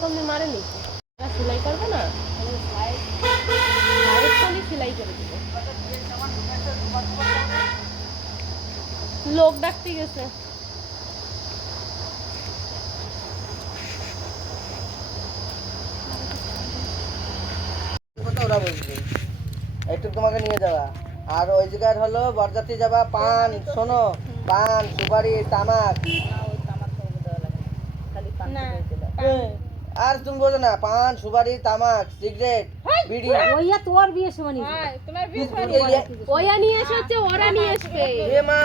কোনদিন মারেনি? সেলাই করবে না? সেলাই করে দিবে। লোক ডাকতে গেছে। ওরা বলছে একটু তোমাকে নিয়ে যাওয়া, আর ওই জায়গায় হলো বরযাত্রী যাবা, পান, শোনো, পান, সুপারি, তামাক। আর তুমি বোঝো না, পান, সুপারি, তামাক, সিগারেট, বিড়ি। ওইয়া তোর বিয়ে সময় ওয়া নিয়ে এসেছে, ওরা নিয়ে আসবে। এ মা,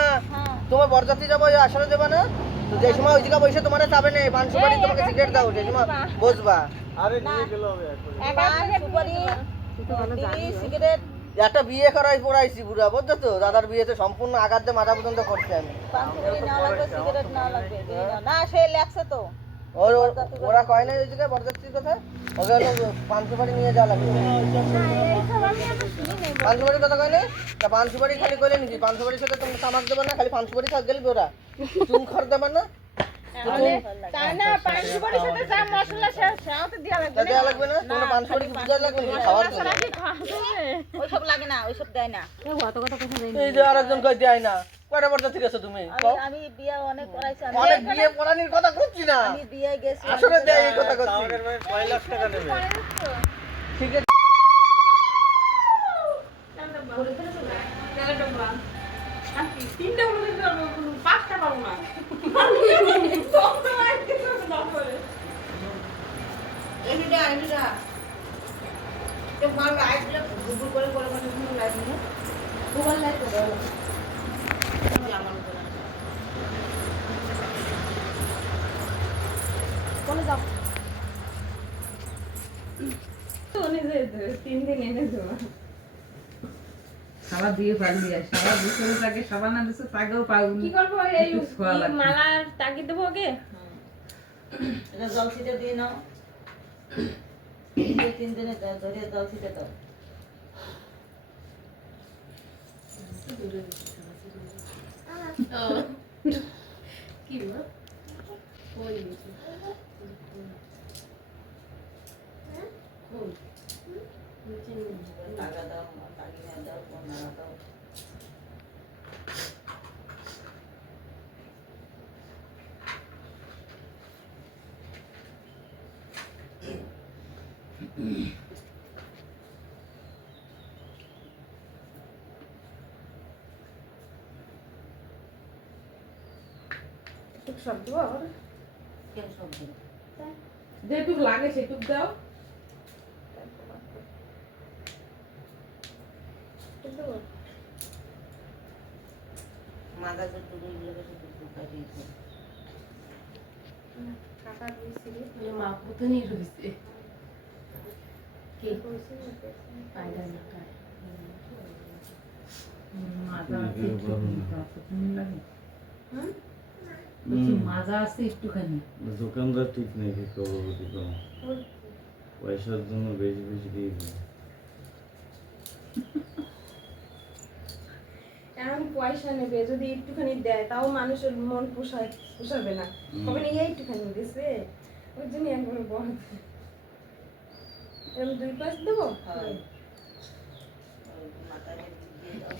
তোমার বরযাত্রী যাবো, আসলে দেবা না তো? যে সময় ওই জায়গা বসে তোমার চাবে নেই, পান, সুপারি, তোমাকে সিগারেট দাও, যে সময় বসবা। আরে নিয়ে গেল হবে সিগারেট একটা বিয়ে করাই পড়াইছি পুরা, বুঝছো তো? দাদার বিয়েতে সম্পূর্ণ আঘাত দিয়ে মাথা পর্যন্ত করছে আমি। ওরা কয় না ওই জায়গায় বরযাত্রীর কথা, ওকে হলো পান সুপারি নিয়ে যাওয়া লাগবে। পান সুপারির কথা কয় না, তা পান সুপারি খালি কইলে নাকি? পান সুপারির সাথে তুমি তামাক দেবে না, খালি পান সুপারি খাওয়া গেলে ওরা চুন খড় দেবে না? দেওয়া লাগবে না? তোমার পান সুপারি কি বুঝা লাগবে নাকি খাওয়ার জন্য? ওইসব লাগে না, ওইসব দেয় না। এই যে আরেকজন কই দেয় না। কয়টা বরযাত্রী গেছো তুমি? আমি বিয়ে অনেক করাইছি। অনেক বিয়ে পড়ানির কথা করছি না, আমি বিয়ে গেছি। আসলে দেয় এই কথা করছি। আমাদের ভাই 6 লাখ টাকা নেবে। ঠিক আছে। সবার দিয়ে পারবি, আর সবার দুশো টাকা সবার না দুশো টাকাও পাবো। কি করবো? এই মালার টাকি দেবো ওকে। এটা জল ছিটে দিয়ে নাও। 2-3 দিনে ধরে জল ছিটে দাও। কি বল? ওই টাকা দাও, টাকা দাও, পনেরো দাও। সব দেবো আবার? কেন সব দিন? যেটুক লাগে সেটুক দাও। মাথা চুল গুলো শুধু কাটিয়েছে। কাটা দিয়েছিলি মা পুতনি রয়েছে। কি করছে? পায়দা না কায়। মাজা আছে একটুখানি লাগে। মাজা আছে একটুখানি। দোকানদার ঠিক নেই, কি করবো? পয়সার জন্য বেশি বেশি দিয়ে দিই। এখন পয়সা নেবে, যদি একটুখানি দেয় তাও মানুষের মন পোষাবে না। কবে নিয়ে একটুখানি দিছে, ওই জন্য একবার বড় এরকম 2 পাঁচ দেবো। মাথায় দিয়ে দাও।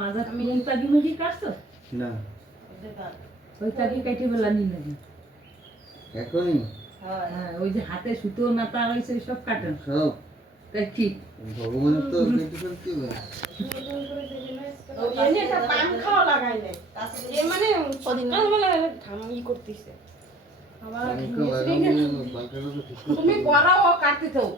মাজা আমি এই তাগি মুজি কাটছো না, ওই তাগি কাটি বলা নি নাকি এখনই হ্যাঁ, ওই যে হাতে সুতো নাতা হইছে সব কাটেন সব তাই ঠিক। ভগবানের তো কেটে ফেলতে হবে। এনে একটা পান খাওয়া লাগাই নাই, এ মানে সকালবেলা ঘামি করতেছে। আবার তুমি পড়াও কাটতে থাও।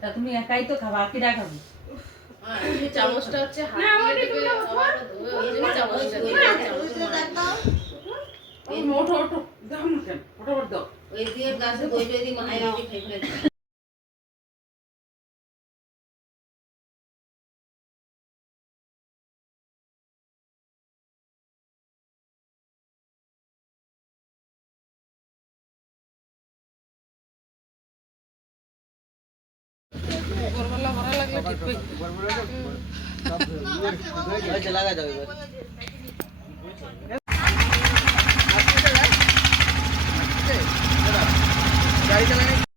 তা তুমি একাই তো খাবা কি রাখাবো চামচটা হচ্ছে হাত দিয়ে দেবে আবার ধুয়ে ওই জন্য চামচটা দিয়ে ওঠো ওঠো দাও না কেন ফটাফট দাও ওই দিয়ে গাছে বইটা দিয়ে মায়ের আগে খেয়ে ফেলে লাগা যাবে এবার গাড়ি চালানো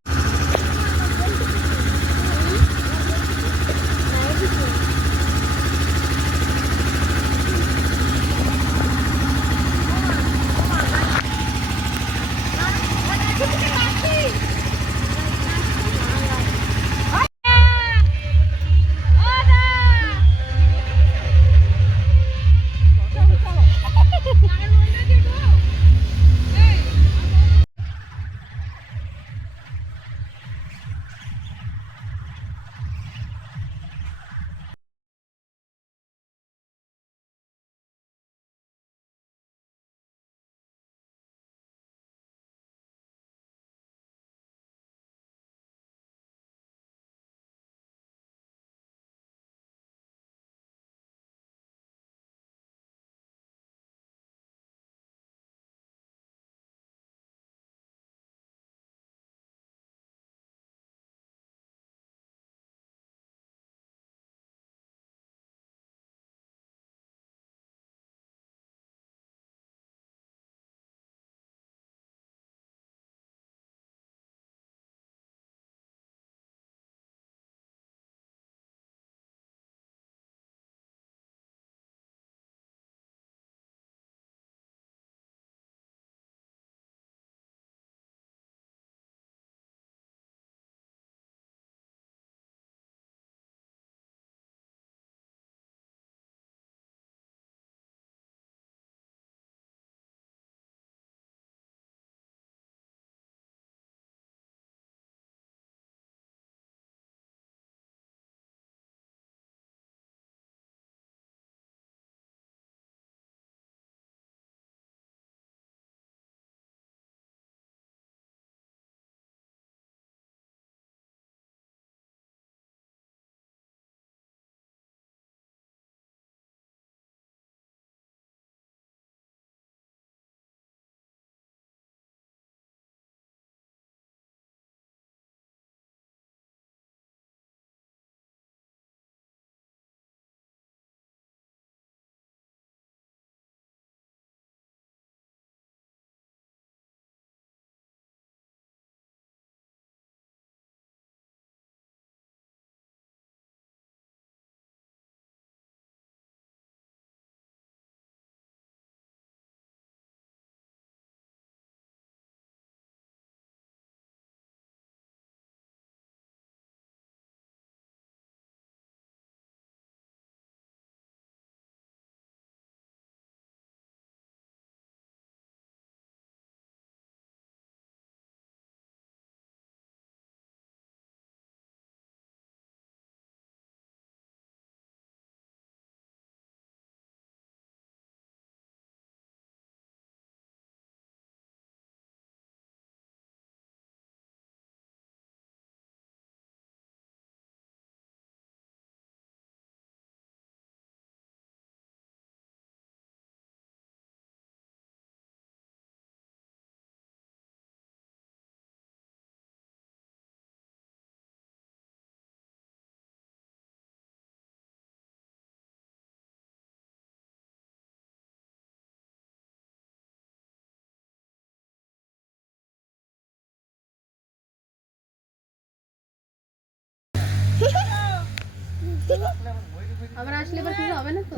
আবার আসলে এবার কিছু হবে না তো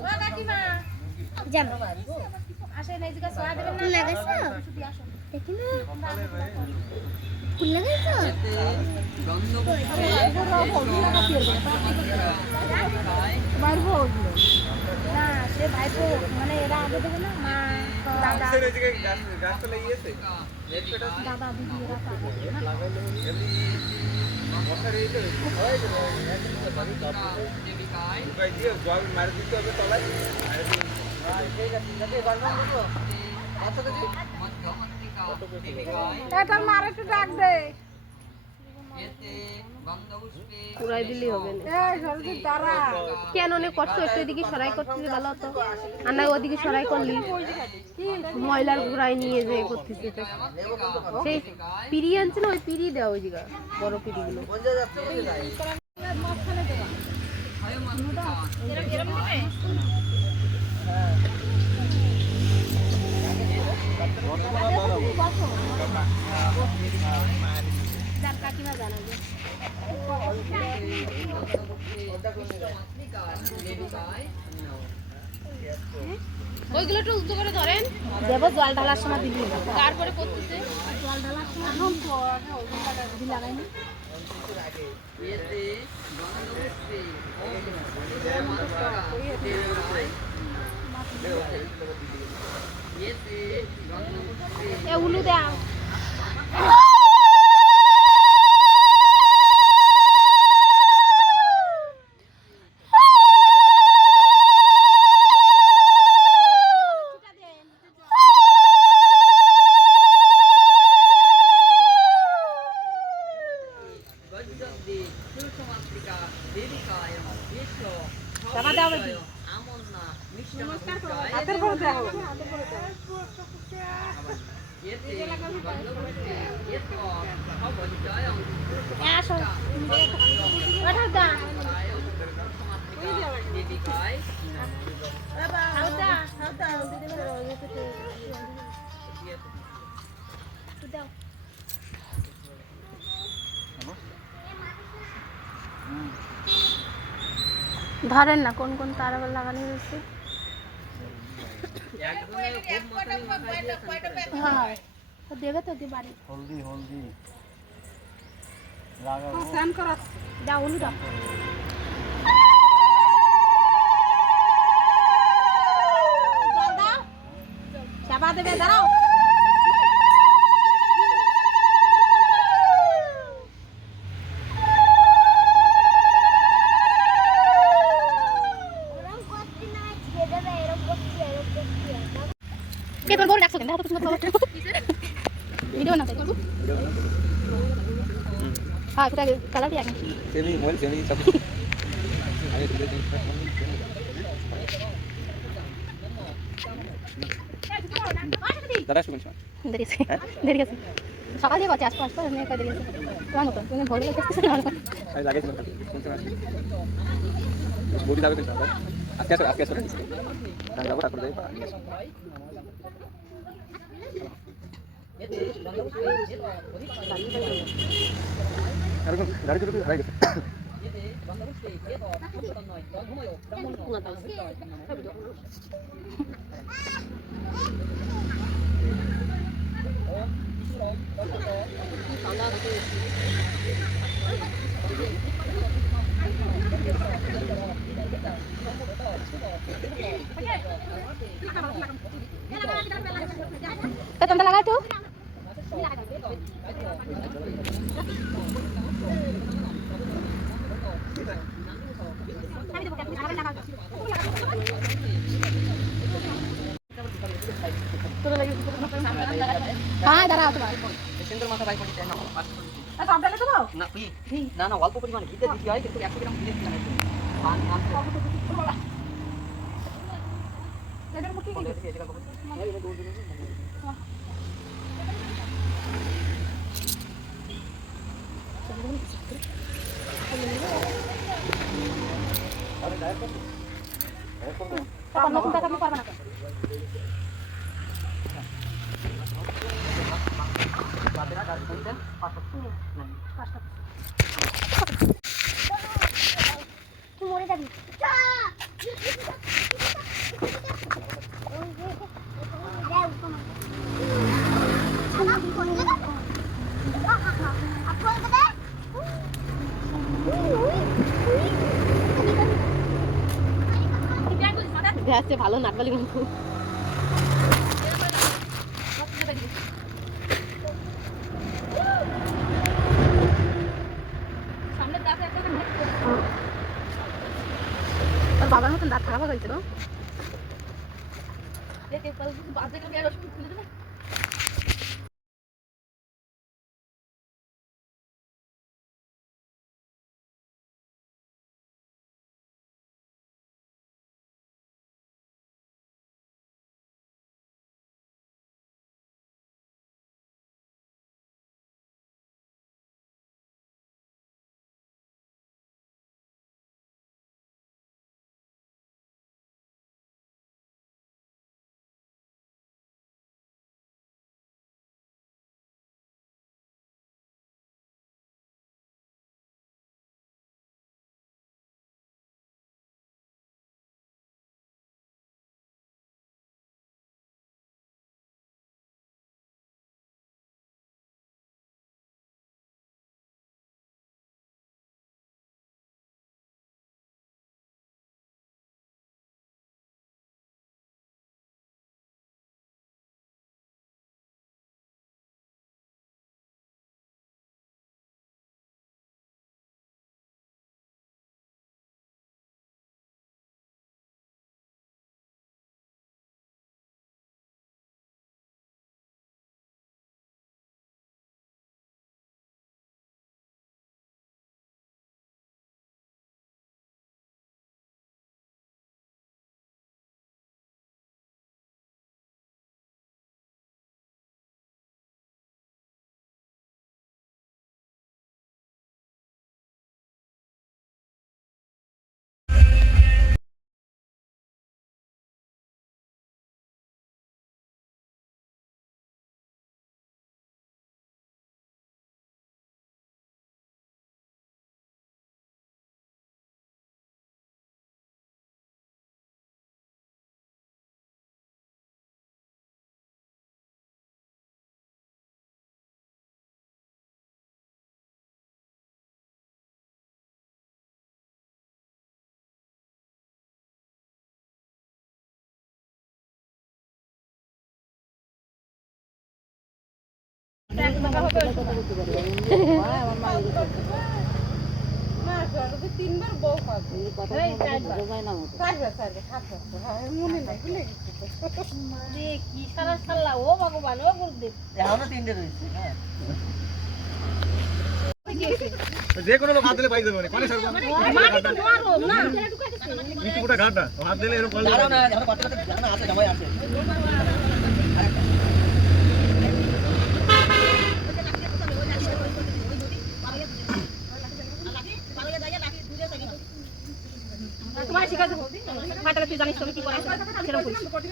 জানো আসলে এই জায়গা সোয়া দেবেন না লাগাইছো দেখি না ফুল লাগাইছো মারবো না সে ভাইপো মানে এরা আগে দেবে না মা দাদা দাদা দিদি এরা এটা মার একটু ডাক দে পুরাই দিলেই হবে না এই জলদি তারা কেন অনেক কষ্ট একটু এদিকে সরাই করতে ভালো হতো আর না ওদিকে সরাই করলি ময়লার ঘোড়াই নিয়ে যে করতেছে তো। সেই পিড়ি আনছে না ওই পিড়ি দেওয়া ওই জায়গা বড় পিড়িগুলো বোঝা যাচ্ছে যার কাকিমা জানা যায় ওইগুলো একটু উঁচু করে ধরেন দেবো জল ঢালার সময় দিবি তারপরে করতেছে জল ঢালার সময় লাগাইনি উলু দাও হাতের পরে দাও ধরেন না কোন কোন তার আবার লাগানো হয়েছে হ্যাঁ দেবে তো দি বাড়ি হলদি হলদি লাগা স্নান করা দাও উলু দাও জল দাও চাপা দেবে দাঁড়াও কে তোর বড় ডাকছো কেন দাও তো কিছু কথা ভিডিও না হ্যাঁ এটা কালার দিয়ে আগে सेमी मोबाइल सेमी सब आगे धीरे धीरे दादा शुभ शुभ দেরি আছে সকাল দিয়ে বাজে আশপাশ আমি একটা দেরি আছে তোমার মতো তুমি ভোরে লাগতেছ না आई लागे सुनते हैं बॉडी दावे करता है आज कैसे रंग दावा कर दे अरे गाड़ी चलो हराई गए तो तुम लगा तो हाँ दाঁড়াও তোমার সেন্টার মাথা বাই করতে না সব ডালে তো না না না অল্প পরিমাণে ঘিতে দিতে হয় কিন্তু 100 গ্রাম ঘি দিতে হয় পান নাম এটার মুখে কি তখন নতুন টাকা আমি পারবো না বাদেরা গাছ বলতে 500 তুই মরে যাবি দেখাচ্ছে ভালো নাটবালি মতো। তোর বাবার মতন দাঁত খারাপ হয়েছে তো। তিনবার বউ খাবে মনে নাই ভুলে গেছি কি সারা সাল্লা ও ভগবান ও গুরুদেব এখনো 3টে রয়েছে। হ্যাঁ যে কোনো লোক হাত দিলে পাই যাবে কোনে সরব মাটি তো নরম না মিটু পুটা ঘাট না হাত দিলে এরকম করলে দাঁড়াও না, এখনো কত কত জানা আছে, জামাই আছে। তোমার শিখা দেবো ফাটালে তুই জানিস তুমি কি করাইছ সেরকম করিস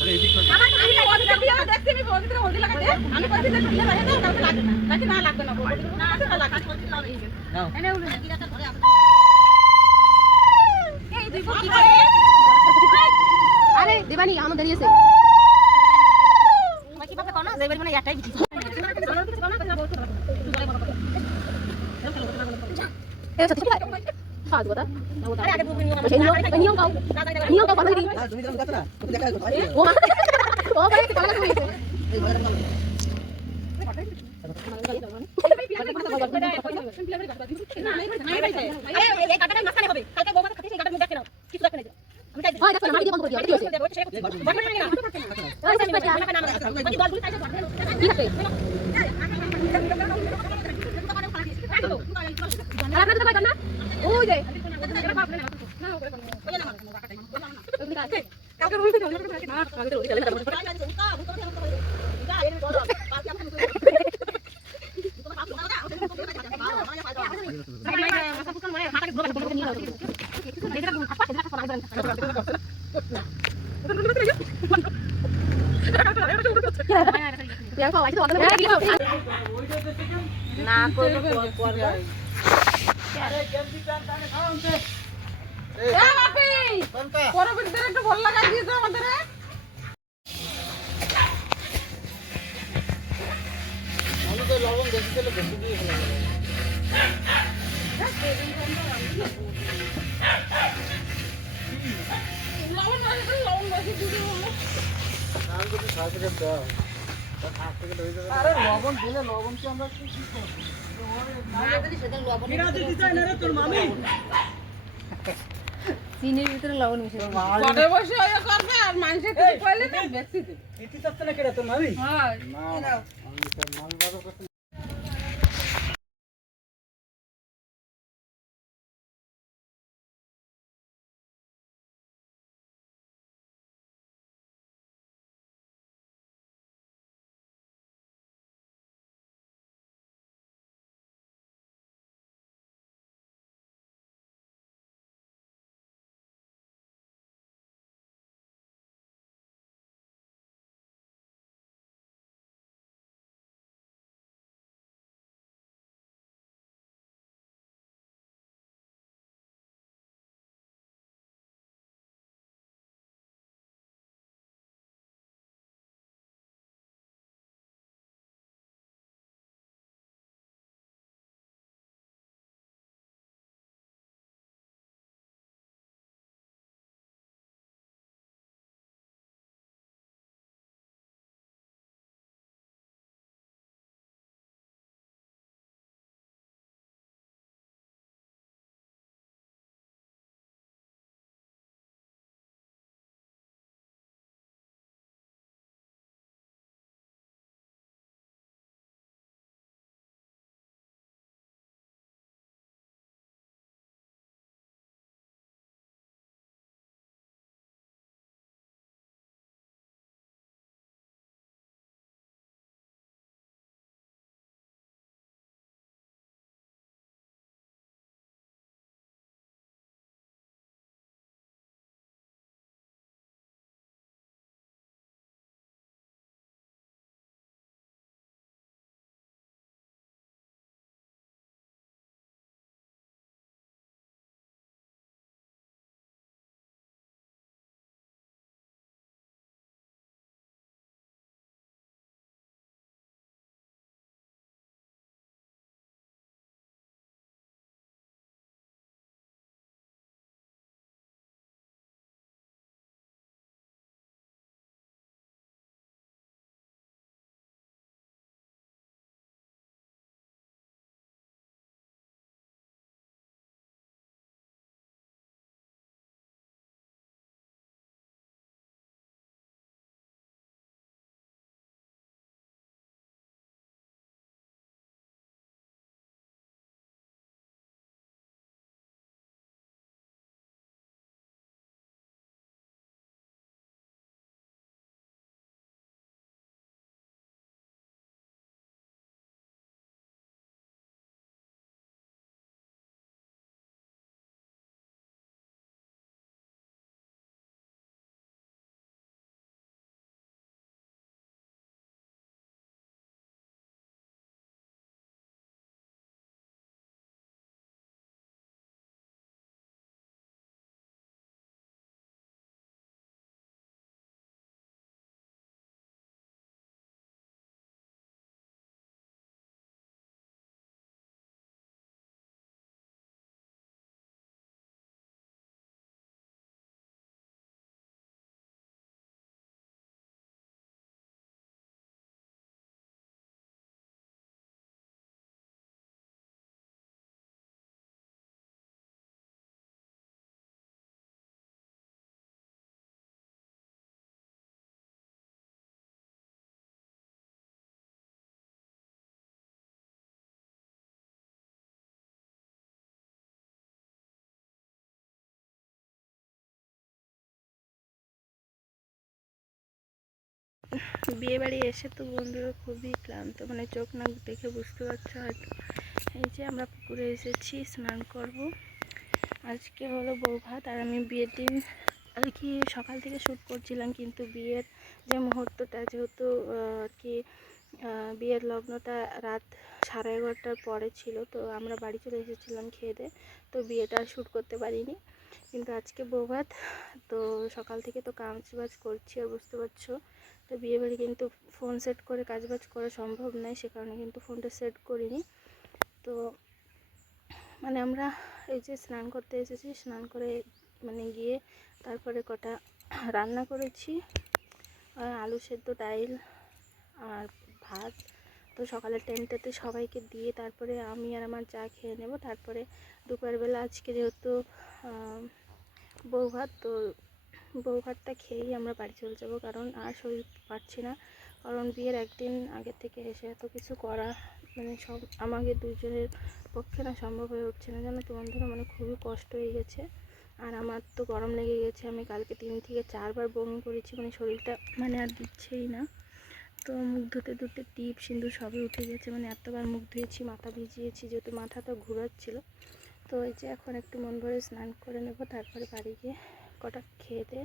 আরে এদিক করে আমার আমি বলতে দেখতে আমি বলতে হলদি লাগাতে আমি বলতে যে ঢিলা লাগে না তাহলে লাগবে না নাকি না লাগবে না না আছে না লাগবে নাও এনে উনি গিরাটা ধরে আপনি এই দুই কি করে আরে দেবানি আমার দেরি আছে। তোমার কি কথা কও না যাইবার মানে এটাই বিচি এই সাথে খাওয়া দেবো তা আরে আগে বুবি নিও নিয়ম কাও পারবে দি না, তুমি যখন গেছো না, তুমি দেখা গেছো। ও ও ভাই পালা কইছে এই ঘরে চলো। এই কাটাটা মাথায় হবে কালকে বউ কথা খাতিস এই কাটা তুমি দেখে নাও কিছু দেখে নাও আমি তাই হয় দেখো না মাটি দিয়ে বন্ধ করে দিও কি হইছে ওই যে বাচ্চা না বাকি দল গুলি তাইছে ঠিক আছে আর আপনাদের ভাই না ওই যে কালকে রুই থেকে না কালকে রুই থেকে না করলে পর একটু ভালো লাগাই দিয়েছে আমাদের আমি তো লবণ বেশি দিলে বেশি দিয়ে ভালো লাগে। আমি যদি 6 প্যাকেট দাও, তা 8 প্যাকেট হয়ে যাবে। আরে লবণ দিলে লবণ কি আমরা কি করব? চিনির ভিতরে লবণ মিশে ঘরে বসে ওই করবে আর মানুষের কিছু কইলে না বেশি দিবে ইতি চাচ্ছে না কেডা তোর মামি? হ্যাঁ না আমি তো মাল বারো করতে বিয়ে বাড়ি এসে তো বন্ধুরা খুবই ক্লান্ত, মানে চোখ নাক দেখে বুঝতে পারছো হয়তো। এই যে আমরা পুকুরে এসেছি স্নান করব। আজকে হলো বউ ভাত, আর আমি বিয়ের দিন আর কি সকাল থেকে শ্যুট করছিলাম, কিন্তু বিয়ের যে মুহূর্তটা যেহেতু আর কি বিয়ের লগ্নটা রাত 11:30টার পরে ছিল, তো আমরা বাড়ি চলে এসেছিলাম খেয়ে দিয়ে, তো বিয়েটা শ্যুট করতে পারিনি। কিন্তু আজকে বৌভাত, তো সকাল থেকে তো কাজবাজ করছি আর বুঝতে পারছো, তো বিয়ে বাড়ি কিন্তু ফোন সেট করে কাজবাজ করা সম্ভব নয়, সে কারণে কিন্তু ফোনটা সেট করিনি। তো মানে আমরা এই যে স্নান করতে এসেছি, স্নান করে মানে গিয়ে তারপরে কটা রান্না করেছি, আলু সেদ্ধ, ডাইল আর ভাত। তো সকালের টাইমটাতে সবাইকে দিয়ে তারপরে আমি আর আমার যা খেয়ে নেব। তারপরে দুপুরবেলা আজকে যেহেতু বৌভাত, তো বৌভাতটা খেয়েই আমরা বাড়ি চলে যাব, কারণ আর শরীর পাচ্ছি না। কারণ বিয়ের একদিন আগে থেকে এসে এত কিছু করা মানে সব আমাদের দুজনের পক্ষে না সম্ভব হয়ে উঠছে না, জানো তো বন্ধুরা, মানে খুবই কষ্ট হয়ে গেছে। আর আমার তো গরম লেগে গেছে, আমি কালকে 3 থেকে 4 বার বমি করেছি, মানে শরীরটা মানে আর দিচ্ছেই না। তো মুখ ধুতে ধুতে টিপ সিঁদুর সবই উঠে গেছে, মানে এতবার মুখ ধুয়েছি, মাথা ভিজিয়েছি, যেহেতু মাথাটা ঘুরাচ্ছিল। তো এই যে এখন একটু মন ভরে স্নান করে নেব, তারপরে বাড়ি গিয়ে কটা খেয়ে দিয়ে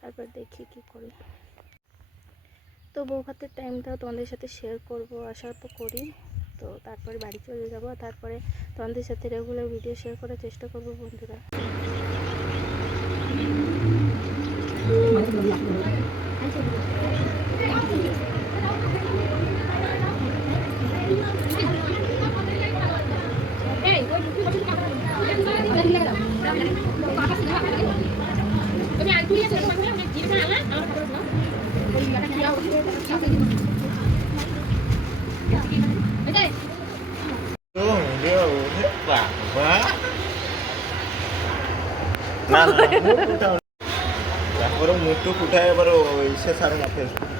তারপর দেখি কী করি। তো বৌভাতের টাইমটাও তোমাদের সাথে শেয়ার করব, আশা তো করি। তো তারপরে বাড়ি চলে যাব, তারপরে তোমাদের সাথে রেগুলার ভিডিও শেয়ার করার চেষ্টা করব বন্ধুরা। না না মুখ উঠাও, তারপরে মুখটুক উঠায় এবার সে ছাড়ে না ফেসবুক,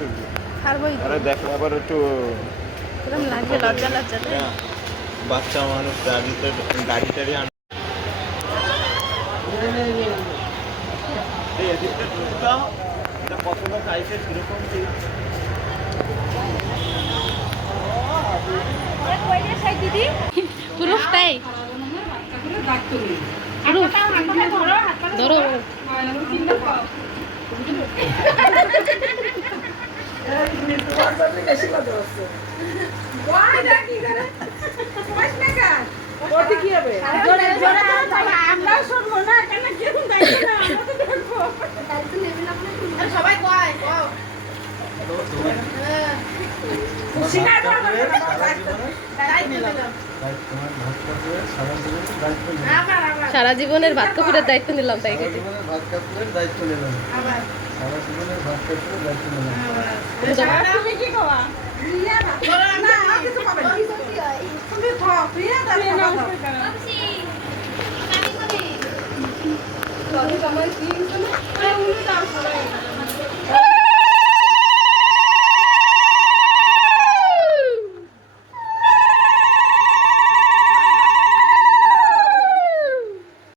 আরে দেখো আবার একটু লাগবে, লজ্জা লজ্জা। বাচ্চা মানুষ গাড়ি টাড়ি পছন্দ খাইছে সেরকম দিদি পুরুষ তাই ধরো সবাই কয় সারা জীবনের ভাত কাপড়ের দায়িত্ব নিলাম, তাই গেছে ভাত কাপড়ের দায়িত্ব নিলাম, সারা জীবনের ভাত কাপড়ের দায়িত্ব নিলাম। তুমি কি খাওয়া তুমি খাও প্রিয়া দাও